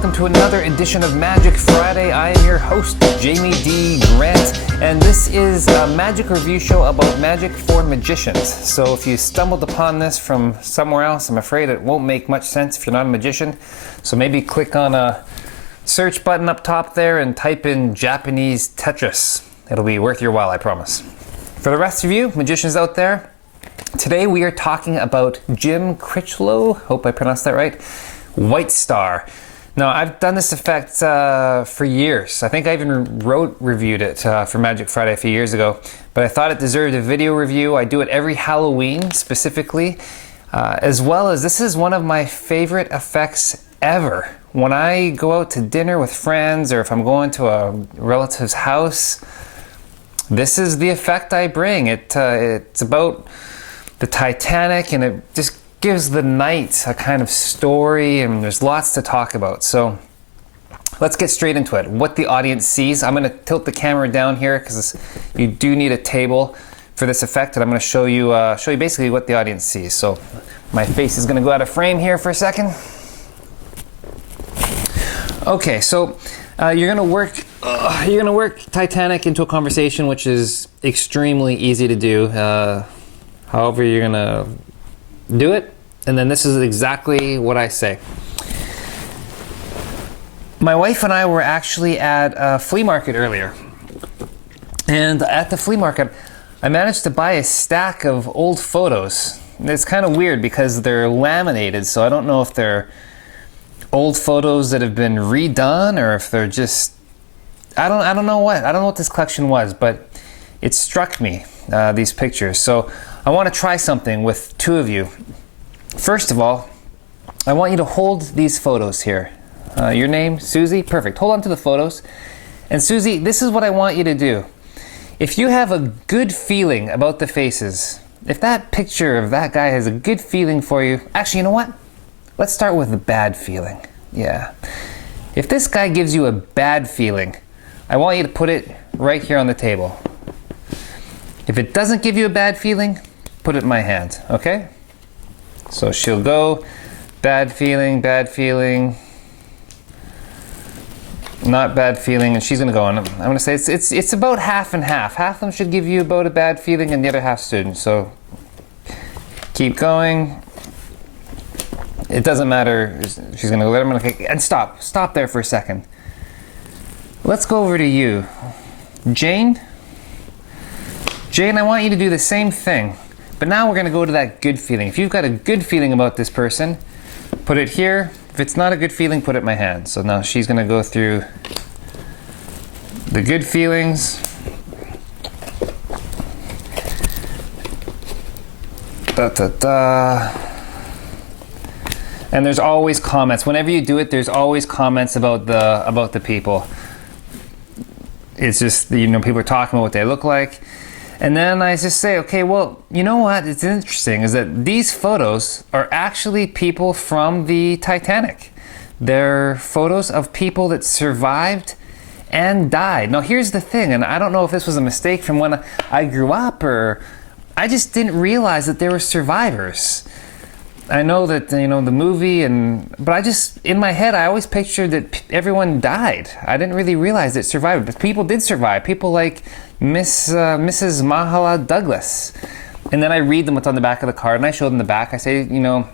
welcome to another edition of Magic Friday. I am your host, Jamie D. Grant, and this is a magic review show about magic for magicians. So if you stumbled upon this from somewhere else, I'm afraid it won't make much sense if you're not a magician. So maybe click on a search button up top there and type in Japanese Tetris. It'll be worth your while, I promise. For the rest of you magicians out there, today we are talking about Jim Critchlow, hope I pronounced that right, White Star. Now, I've done this effect for years. I think I even reviewed it for Magic Friday a few years ago, but I thought it deserved a video review. I do it every Halloween specifically, as well as this is one of my favorite effects ever. When I go out to dinner with friends or if I'm going to a relative's house, this is the effect I bring. It's about the Titanic, and it just gives the night a kind of story, and there's lots to talk about. So let's get straight into it. What the audience sees. I'm going to tilt the camera down here because you do need a table for this effect, and I'm going to show you basically what the audience sees. So my face is going to go out of frame here for a second. Okay, so you're going to work Titanic into a conversation, which is extremely easy to do. However, you're going to do it, and then this is exactly what I say. My wife and I were actually at a flea market earlier, and at the flea market I managed to buy a stack of old photos. It's kind of weird because they're laminated, so I don't know if they're old photos that have been redone or if they're just I don't know what this collection was, but it struck me, these pictures. So I want to try something with two of you. First of all, I want you to hold these photos here. Your name, Susie? Perfect. Hold on to the photos. And Susie, this is what I want you to do. If you have a good feeling about the faces, if that picture of that guy has a good feeling for you, actually, you know what? Let's start with a bad feeling. Yeah. If this guy gives you a bad feeling, I want you to put it right here on the table. If it doesn't give you a bad feeling, put it in my hand, okay? So she'll go, bad feeling, not bad feeling, and she's gonna go on. I'm gonna say it's about half and half. Half of them should give you about a bad feeling and the other half shouldn't. So keep going. It doesn't matter. She's gonna let him, okay, and stop there for a second. Let's go over to you. Jane, I want you to do the same thing, but now we're going to go to that good feeling. If you've got a good feeling about this person, put it here. If it's not a good feeling, put it in my hand. So now she's going to go through the good feelings. And there's always comments. Whenever you do it, there's always comments about the people. It's just, you know, people are talking about what they look like. And then I just say, okay, well, you know what? It's interesting is that these photos are actually people from the Titanic. They're photos of people that survived and died. Now, here's the thing, and I don't know if this was a mistake from when I grew up, or I just didn't realize that there were survivors. I know that, you know, the movie, but I just, in my head, I always pictured that everyone died. I didn't really realize that survived, but people did survive. People like Mrs. Mahala Douglas. And then I read them what's on the back of the card, and I show them the back. I say, you know,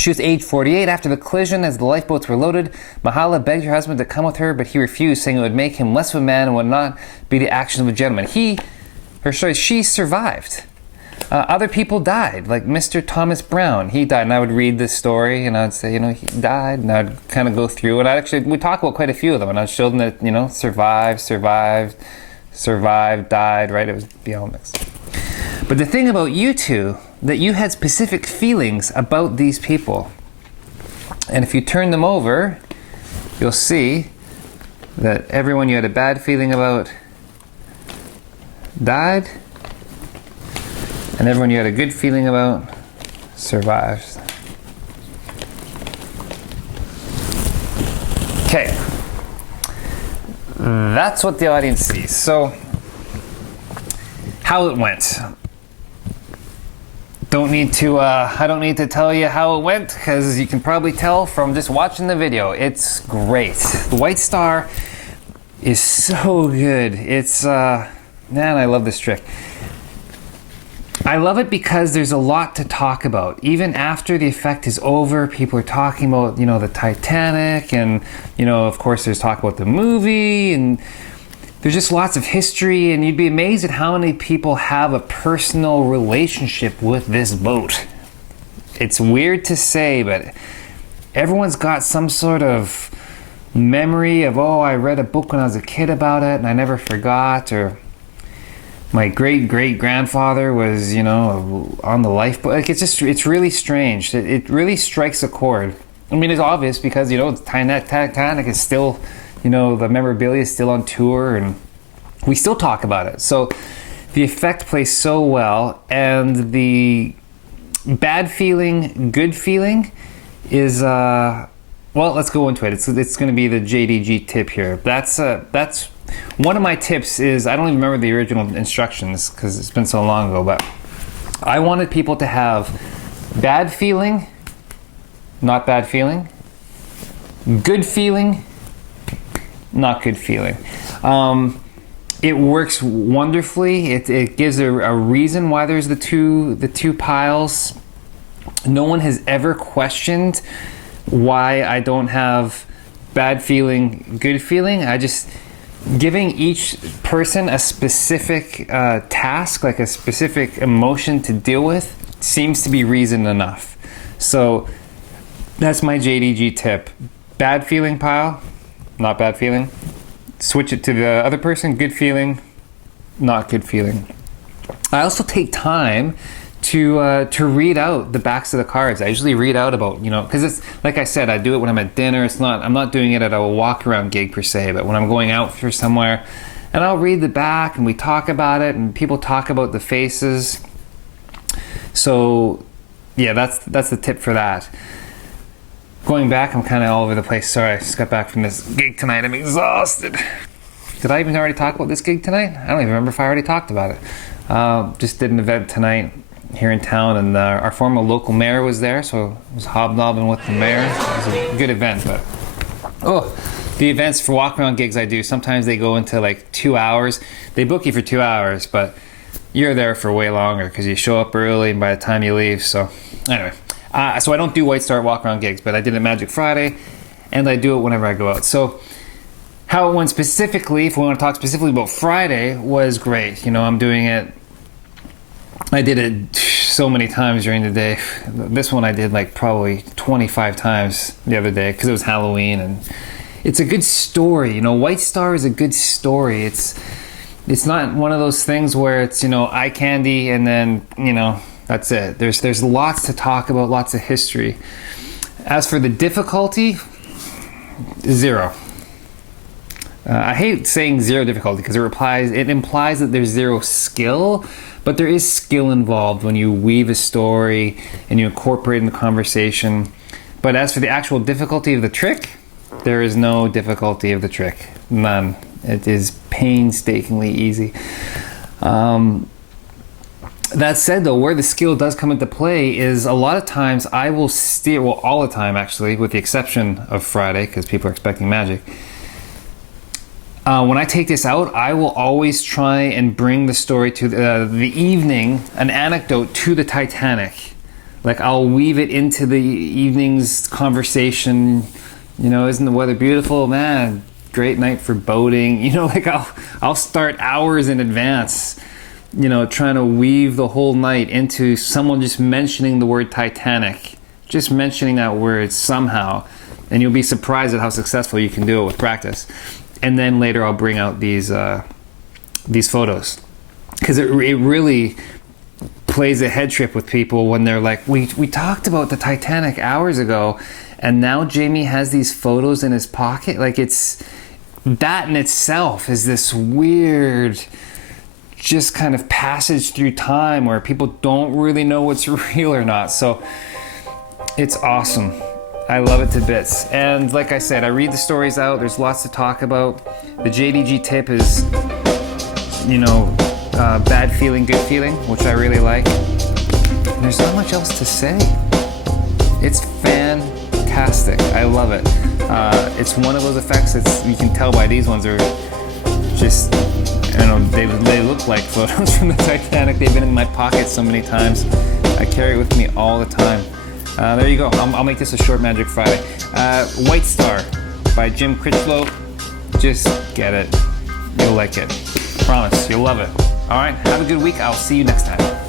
she was age 48 after the collision as the lifeboats were loaded. Mahala begged her husband to come with her, but he refused, saying it would make him less of a man and would not be the actions of a gentleman. She survived. Other people died, like Mr. Thomas Brown. He died, and I would read this story, and I'd say, you know, he died, and I'd kind of go through, and we'd talk about quite a few of them, and I'd show them that, you know, survived, died, right? It was the elements. But the thing about you two, that you had specific feelings about these people. And if you turn them over, you'll see that everyone you had a bad feeling about died, and everyone you had a good feeling about survives. Okay. That's what the audience sees. So, how it went. don't need to tell you how it went, because you can probably tell from just watching the video. It's great. The White Star is so good. It's man, I love this trick. I love it because there's a lot to talk about. Even after the effect is over, people are talking about, you know, the Titanic, and, you know, of course there's talk about the movie, and there's just lots of history, and you'd be amazed at how many people have a personal relationship with this boat. It's weird to say, but everyone's got some sort of memory of, oh, I read a book when I was a kid about it and I never forgot, or my great-great-grandfather was, you know, on the lifeboat. Like, it's really strange. It really strikes a chord. I mean, it's obvious because, you know, Titanic is still, you know, the memorabilia is still on tour, and we still talk about it. So the effect plays so well, and the bad feeling, good feeling is, well, let's go into it. It's going to be the JDG tip here. That's one of my tips is, I don't even remember the original instructions because it's been so long ago, but I wanted people to have bad feeling, not bad feeling, good feeling, not good feeling. It works wonderfully. It gives a reason why there's the two piles. No one has ever questioned why I don't have bad feeling, good feeling. I just giving each person a specific task, like a specific emotion to deal with, seems to be reason enough. So that's my JDG tip. Bad feeling pile, not bad feeling. Switch it to the other person, good feeling, not good feeling. I also take time to read out the backs of the cards. I usually read out about, you know, because it's like I said, I do it when I'm at dinner. I'm not doing it at a walk around gig per se, but when I'm going out for somewhere, and I'll read the back and we talk about it, and people talk about the faces. So yeah, that's the tip for that. Going back, I'm kind of all over the place. Sorry, I just got back from this gig tonight. I'm exhausted. Did I even already talk about this gig tonight? I don't even remember if I already talked about it. Just did an event tonight here in town, and our former local mayor was there, so I was hobnobbing with the mayor. It was a good event, but the events for walk around gigs I do, sometimes they go into like 2 hours. They book you for 2 hours, but you're there for way longer because you show up early and by the time you leave. So anyway, so I don't do White Star walk around gigs, but I did it Magic Friday, and I do it whenever I go out. So how it went specifically, if we want to talk specifically about Friday, was great. You know, I'm doing it, I did it so many times during the day. This one I did like probably 25 times the other day because it was Halloween, and it's a good story. You know, White Star is a good story. It's not one of those things where it's, you know, eye candy and then, you know, that's it. There's lots to talk about, lots of history. As for the difficulty, 0. I hate saying 0 difficulty because it implies that there's 0 skill, but there is skill involved when you weave a story and you incorporate in the conversation. But as for the actual difficulty of the trick, there is no difficulty of the trick. None. It is painstakingly easy. That said, though, where the skill does come into play is a lot of times I will steer, well, all the time actually, with the exception of Friday because people are expecting magic. When I take this out, I will always try and bring the story to the evening, an anecdote to the Titanic. Like, I'll weave it into the evening's conversation. You know, isn't the weather beautiful? Man, great night for boating. You know, like I'll start hours in advance, you know, trying to weave the whole night into someone just mentioning the word Titanic, just mentioning that word somehow, and you'll be surprised at how successful you can do it with practice. And then later I'll bring out these photos, because it really plays a head trip with people when they're like, we talked about the Titanic hours ago, and now Jamie has these photos in his pocket. Like, it's that in itself is this weird just kind of passage through time where people don't really know what's real or not. So it's awesome. I love it to bits. And like I said, I read the stories out. There's lots to talk about. The JDG tip is, you know, bad feeling, good feeling, which I really like. there's not much else to say. It's fantastic. I love it. It's one of those effects that you can tell by these ones are just, I don't know, they look like photos from the Titanic. They've been in my pocket so many times. I carry it with me all the time. There you go. I'll make this a short Magic Friday. White Star by Jim Critchlow. Just get it. You'll like it. Promise, you'll love it. All right, have a good week. I'll see you next time.